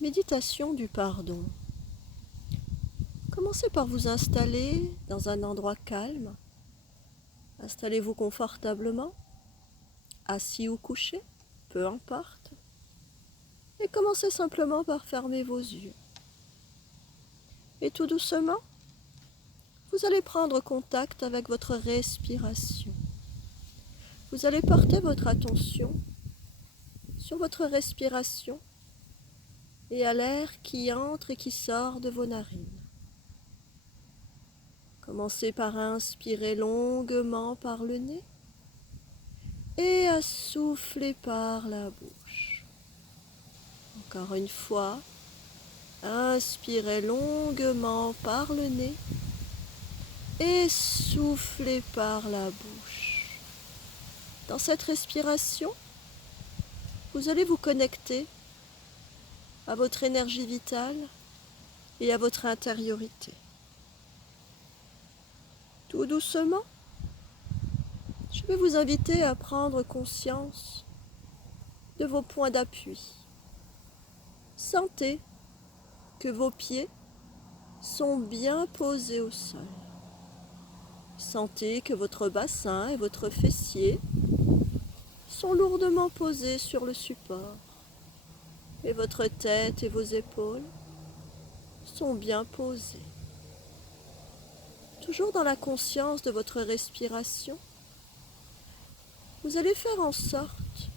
Méditation du pardon. Commencez par vous installer dans un endroit calme. Installez-vous confortablement, assis ou couché, peu importe. Et commencez simplement par fermer vos yeux. Et tout doucement, vous allez prendre contact avec votre respiration. Vous allez porter votre attention sur votre respiration et à l'air qui entre et qui sort de vos narines. Commencez par inspirer longuement par le nez et à souffler par la bouche. Encore une fois, inspirez longuement par le nez et soufflez par la bouche. Dans cette respiration, vous allez vous connecter à votre énergie vitale et à votre intériorité. Tout doucement, je vais vous inviter à prendre conscience de vos points d'appui. Sentez que vos pieds sont bien posés au sol. Sentez que votre bassin et votre fessier sont lourdement posés sur le support. Et votre tête et vos épaules sont bien posées. Toujours dans la conscience de votre respiration, vous allez faire en sorte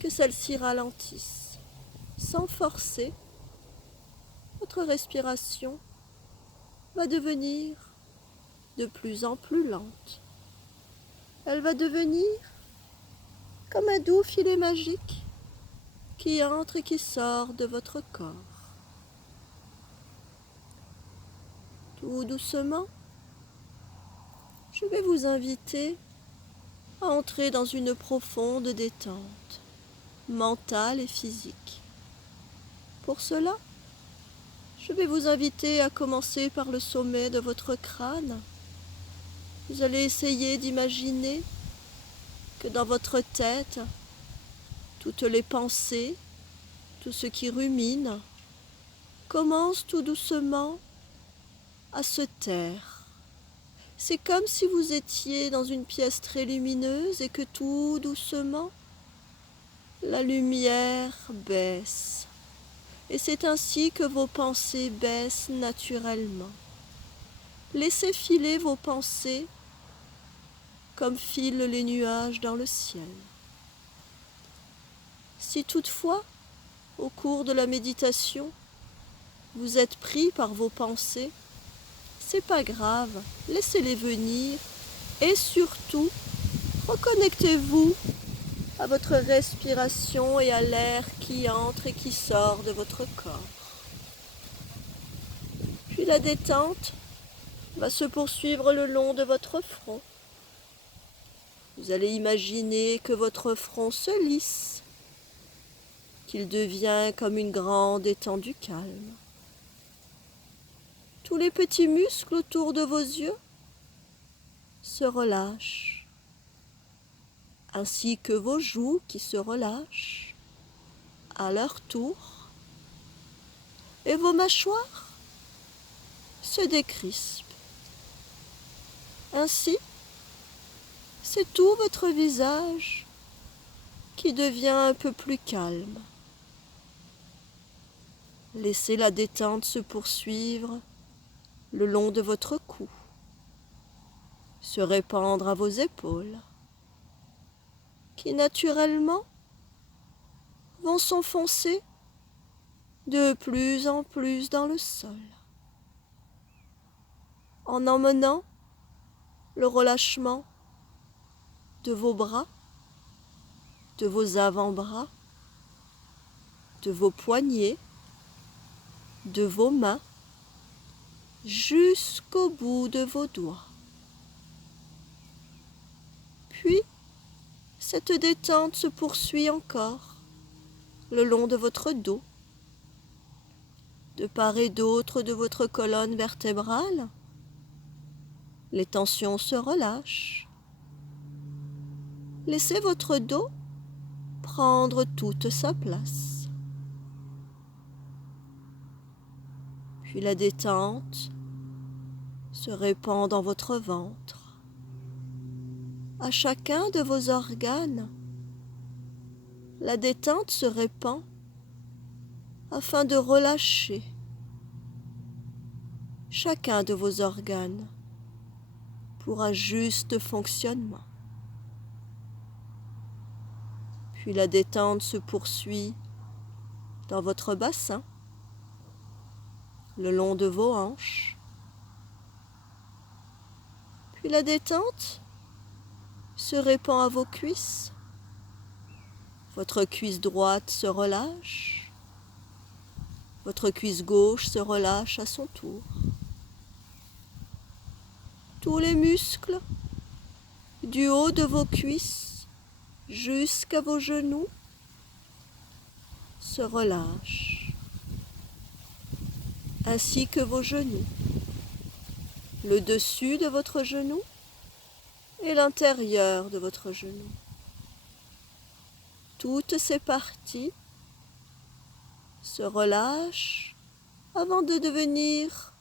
que celle-ci ralentisse. Sans forcer, votre respiration va devenir de plus en plus lente. Elle va devenir comme un doux filet magique qui entre et qui sort de votre corps. Tout doucement, je vais vous inviter à entrer dans une profonde détente mentale et physique. Pour cela, je vais vous inviter à commencer par le sommet de votre crâne. Vous allez essayer d'imaginer que dans votre tête, toutes les pensées, tout ce qui rumine, commence tout doucement à se taire. C'est comme si vous étiez dans une pièce très lumineuse et que tout doucement, la lumière baisse. Et c'est ainsi que vos pensées baissent naturellement. Laissez filer vos pensées comme filent les nuages dans le ciel. Si toutefois, au cours de la méditation, vous êtes pris par vos pensées, c'est pas grave, laissez-les venir et surtout, reconnectez-vous à votre respiration et à l'air qui entre et qui sort de votre corps. Puis la détente va se poursuivre le long de votre front. Vous allez imaginer que votre front se lisse, qu'il devient comme une grande étendue calme. Tous les petits muscles autour de vos yeux se relâchent, ainsi que vos joues qui se relâchent à leur tour, et vos mâchoires se décrispent. Ainsi, c'est tout votre visage qui devient un peu plus calme. Laissez la détente se poursuivre le long de votre cou, se répandre à vos épaules, qui naturellement vont s'enfoncer de plus en plus dans le sol, en emmenant le relâchement de vos bras, de vos avant-bras, de vos poignets, de vos mains, jusqu'au bout de vos doigts. Puis, cette détente se poursuit encore le long de votre dos, de part et d'autre de votre colonne vertébrale. Les tensions se relâchent. Laissez votre dos prendre toute sa place. Puis la détente se répand dans votre ventre, à chacun de vos organes. La détente se répand afin de relâcher chacun de vos organes pour un juste fonctionnement. Puis la détente se poursuit dans votre bassin, le long de vos hanches. Puis la détente se répand à vos cuisses. Votre cuisse droite se relâche. Votre cuisse gauche se relâche à son tour. Tous les muscles, du haut de vos cuisses jusqu'à vos genoux, se relâchent, ainsi que vos genoux, le dessus de votre genou et l'intérieur de votre genou. Toutes ces parties se relâchent avant de devenir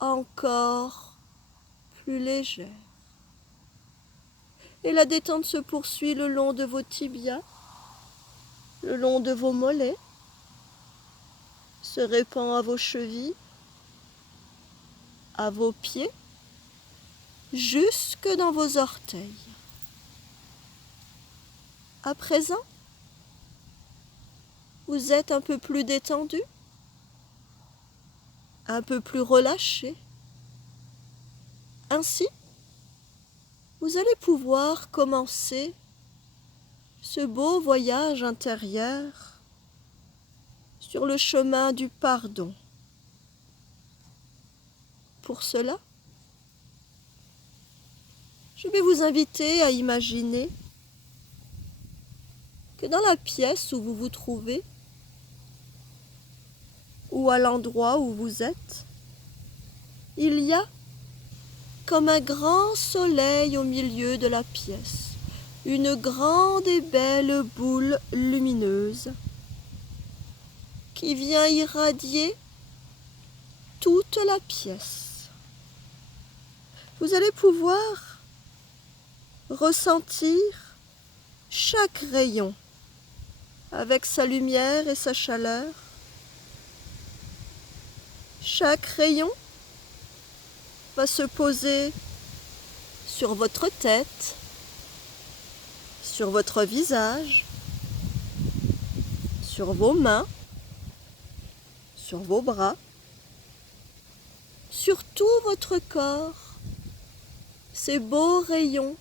encore plus légères. Et la détente se poursuit le long de vos tibias, le long de vos mollets, se répand à vos chevilles, à vos pieds, jusque dans vos orteils. À présent, vous êtes un peu plus détendu, un peu plus relâché. Ainsi, vous allez pouvoir commencer ce beau voyage intérieur sur le chemin du pardon. Pour cela, je vais vous inviter à imaginer que dans la pièce où vous vous trouvez, ou à l'endroit où vous êtes, il y a comme un grand soleil au milieu de la pièce, une grande et belle boule lumineuse qui vient irradier toute la pièce. Vous allez pouvoir ressentir chaque rayon avec sa lumière et sa chaleur. Chaque rayon va se poser sur votre tête, sur votre visage, sur vos mains, sur vos bras, sur tout votre corps. Ces beaux rayons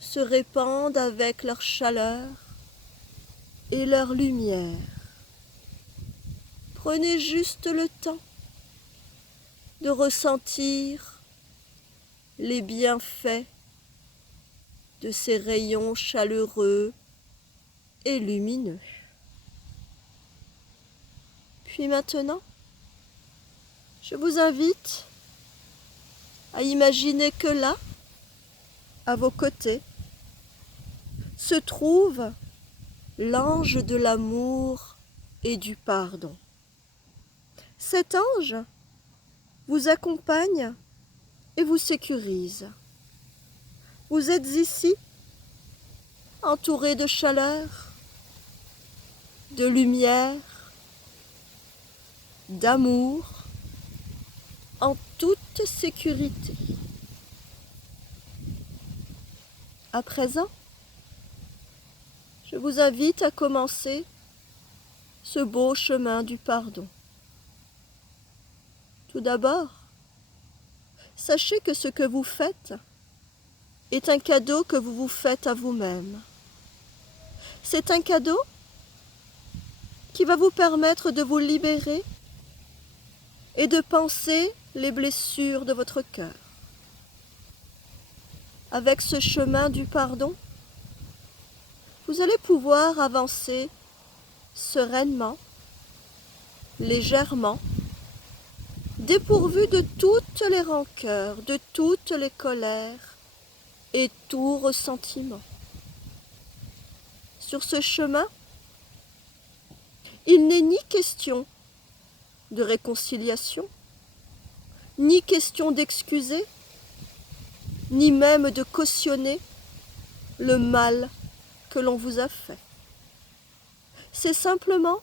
se répandent avec leur chaleur et leur lumière. Prenez juste le temps de ressentir les bienfaits de ces rayons chaleureux et lumineux. Puis maintenant, je vous invite à imaginer que là, à vos côtés, se trouve l'ange de l'amour et du pardon. Cet ange vous accompagne et vous sécurise. Vous êtes ici, entouré de chaleur, de lumière, d'amour, en toute sécurité. À présent, je vous invite à commencer ce beau chemin du pardon. Tout d'abord, sachez que ce que vous faites est un cadeau que vous vous faites à vous-même. C'est un cadeau qui va vous permettre de vous libérer et de panser les blessures de votre cœur. Avec ce chemin du pardon, vous allez pouvoir avancer sereinement, légèrement, dépourvu de toutes les rancœurs, de toutes les colères et tout ressentiment. Sur ce chemin, il n'est ni question de réconciliation, ni question d'excuser, ni même de cautionner le mal que l'on vous a fait. C'est simplement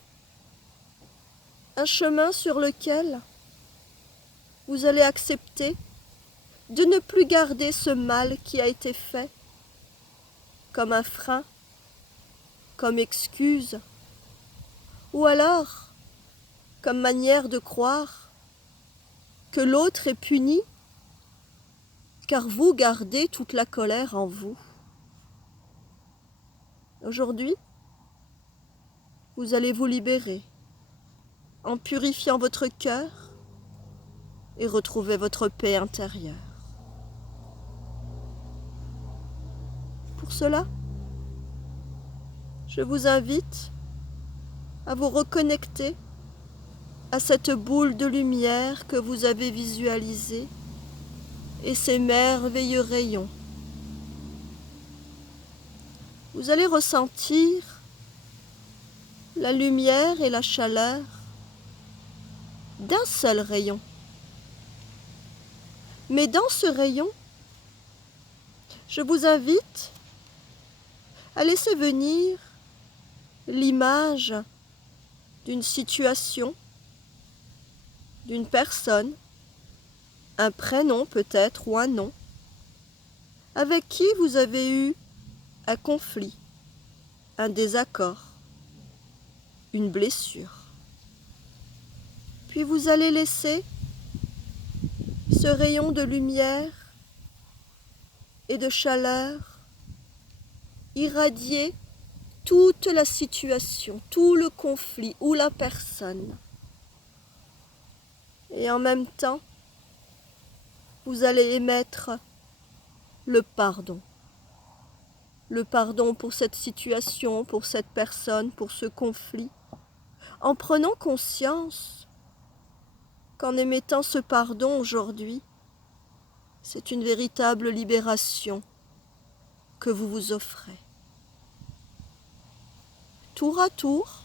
un chemin sur lequel vous allez accepter de ne plus garder ce mal qui a été fait comme un frein, comme excuse, ou alors comme manière de croire que l'autre est puni car vous gardez toute la colère en vous. Aujourd'hui, vous allez vous libérer en purifiant votre cœur et retrouver votre paix intérieure. Pour cela, je vous invite à vous reconnecter à cette boule de lumière que vous avez visualisée et ces merveilleux rayons. Vous allez ressentir la lumière et la chaleur d'un seul rayon. Mais dans ce rayon, je vous invite à laisser venir l'image d'une situation, d'une personne, un prénom peut-être ou un nom, avec qui vous avez eu un conflit, un désaccord, une blessure. Puis vous allez laisser ce rayon de lumière et de chaleur irradier toute la situation, tout le conflit ou la personne. Et en même temps, vous allez émettre le pardon. Le pardon pour cette situation, pour cette personne, pour ce conflit, en prenant conscience qu'en émettant ce pardon aujourd'hui, c'est une véritable libération que vous vous offrez. Tour à tour,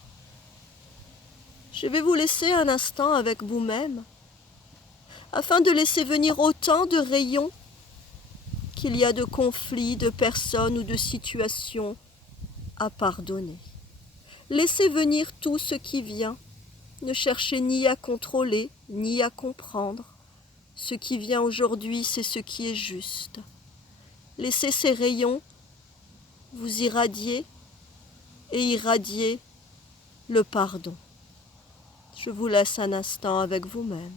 je vais vous laisser un instant avec vous-même afin de laisser venir autant de rayons qu'il y a de conflits, de personnes ou de situations à pardonner. Laissez venir tout ce qui vient. Ne cherchez ni à contrôler, ni à comprendre. Ce qui vient aujourd'hui, c'est ce qui est juste. Laissez ces rayons vous irradier et irradier le pardon. Je vous laisse un instant avec vous-même.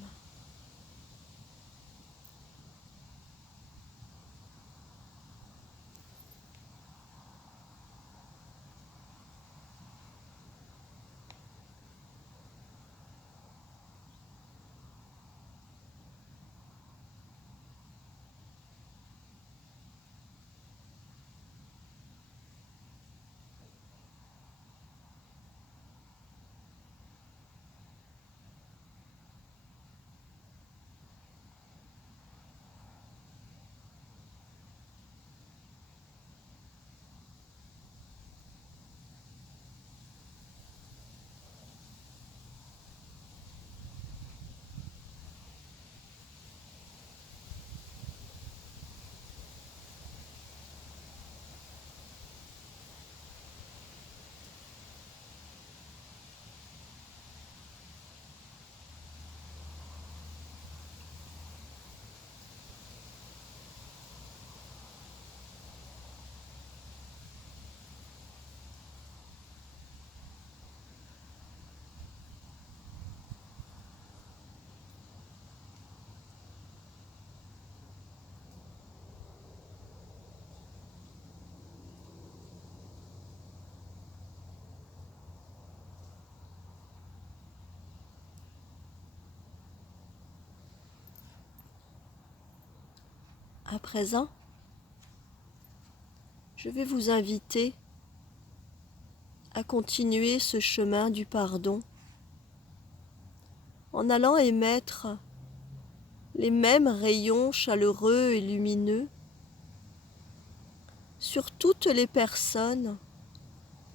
À présent, je vais vous inviter à continuer ce chemin du pardon en allant émettre les mêmes rayons chaleureux et lumineux sur toutes les personnes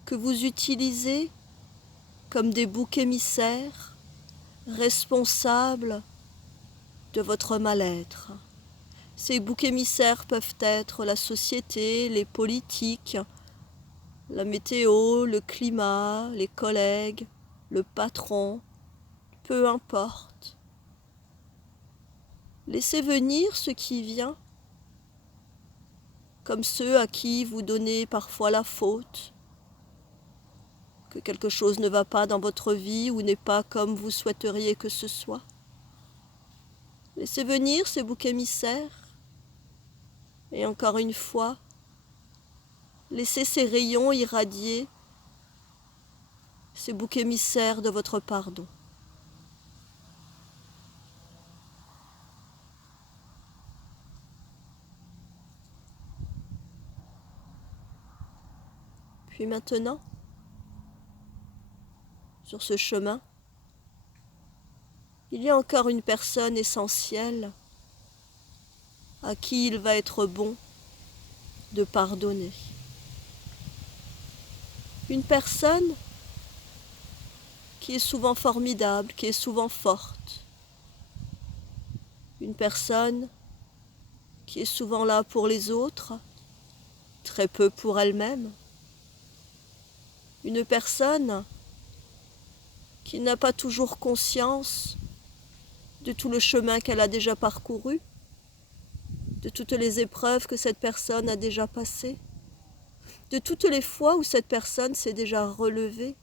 que vous utilisez comme des boucs émissaires responsables de votre mal-être. Ces boucs émissaires peuvent être la société, les politiques, la météo, le climat, les collègues, le patron, peu importe. Laissez venir ce qui vient, comme ceux à qui vous donnez parfois la faute, que quelque chose ne va pas dans votre vie ou n'est pas comme vous souhaiteriez que ce soit. Laissez venir ces boucs émissaires et encore une fois, laissez ces rayons irradier ces boucs émissaires de votre pardon. Puis maintenant, sur ce chemin, il y a encore une personne essentielle à qui il va être bon de pardonner. Une personne qui est souvent formidable, qui est souvent forte. Une personne qui est souvent là pour les autres, très peu pour elle-même. Une personne qui n'a pas toujours conscience de tout le chemin qu'elle a déjà parcouru, de toutes les épreuves que cette personne a déjà passées, de toutes les fois où cette personne s'est déjà relevée,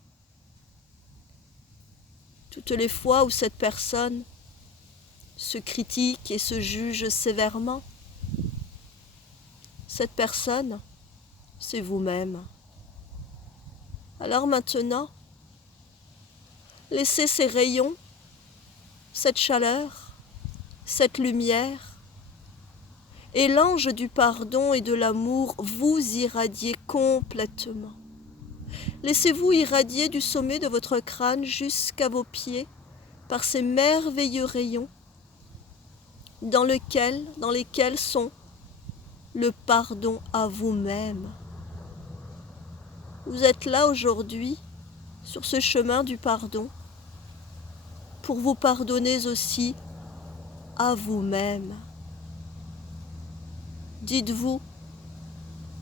toutes les fois où cette personne se critique et se juge sévèrement. Cette personne, c'est vous-même. Alors maintenant, laissez ces rayons, cette chaleur, cette lumière, et l'ange du pardon et de l'amour vous irradier complètement. Laissez-vous irradier du sommet de votre crâne jusqu'à vos pieds par ces merveilleux rayons dans lesquels sont le pardon à vous-même. Vous êtes là aujourd'hui, sur ce chemin du pardon, pour vous pardonner aussi à vous-même. Dites-vous,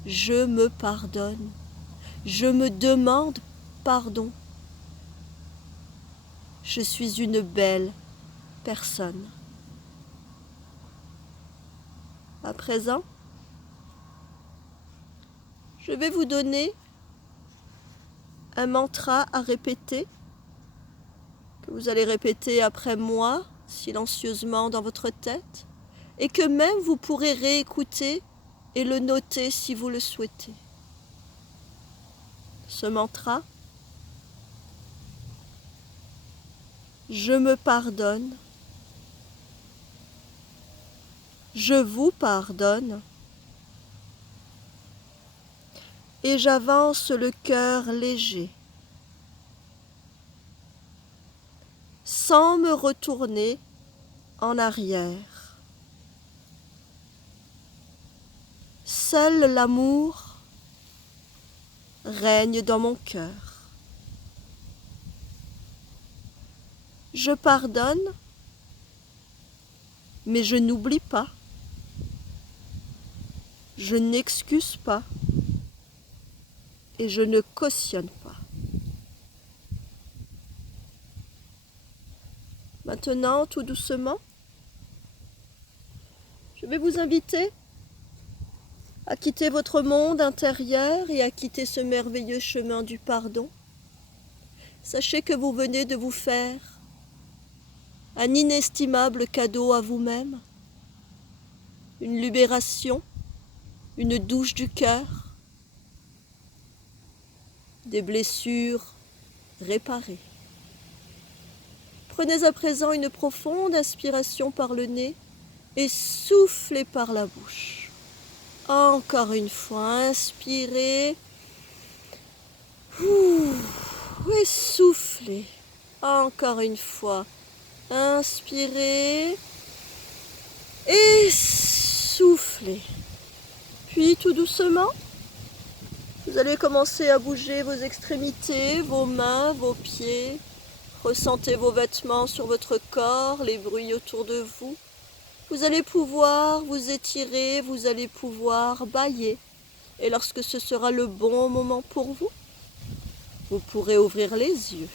je me pardonne, je me demande pardon. Je suis une belle personne. À présent, je vais vous donner un mantra à répéter, que vous allez répéter après moi, silencieusement dans votre tête, et que même vous pourrez réécouter et le noter si vous le souhaitez. Ce mantra, je me pardonne, je vous pardonne, et j'avance le cœur léger, sans me retourner en arrière. Seul l'amour règne dans mon cœur. Je pardonne, mais je n'oublie pas. Je n'excuse pas et je ne cautionne pas. Maintenant, tout doucement, je vais vous inviter à quitter votre monde intérieur et à quitter ce merveilleux chemin du pardon. Sachez que vous venez de vous faire un inestimable cadeau à vous-même, une libération, une douche du cœur, des blessures réparées. Prenez à présent une profonde inspiration par le nez et soufflez par la bouche. Encore une fois, inspirez et soufflez. Encore une fois, inspirez et soufflez. Puis tout doucement, vous allez commencer à bouger vos extrémités, vos mains, vos pieds. Ressentez vos vêtements sur votre corps, les bruits autour de vous. Vous allez pouvoir vous étirer, vous allez pouvoir bâiller. Et lorsque ce sera le bon moment pour vous, vous pourrez ouvrir les yeux.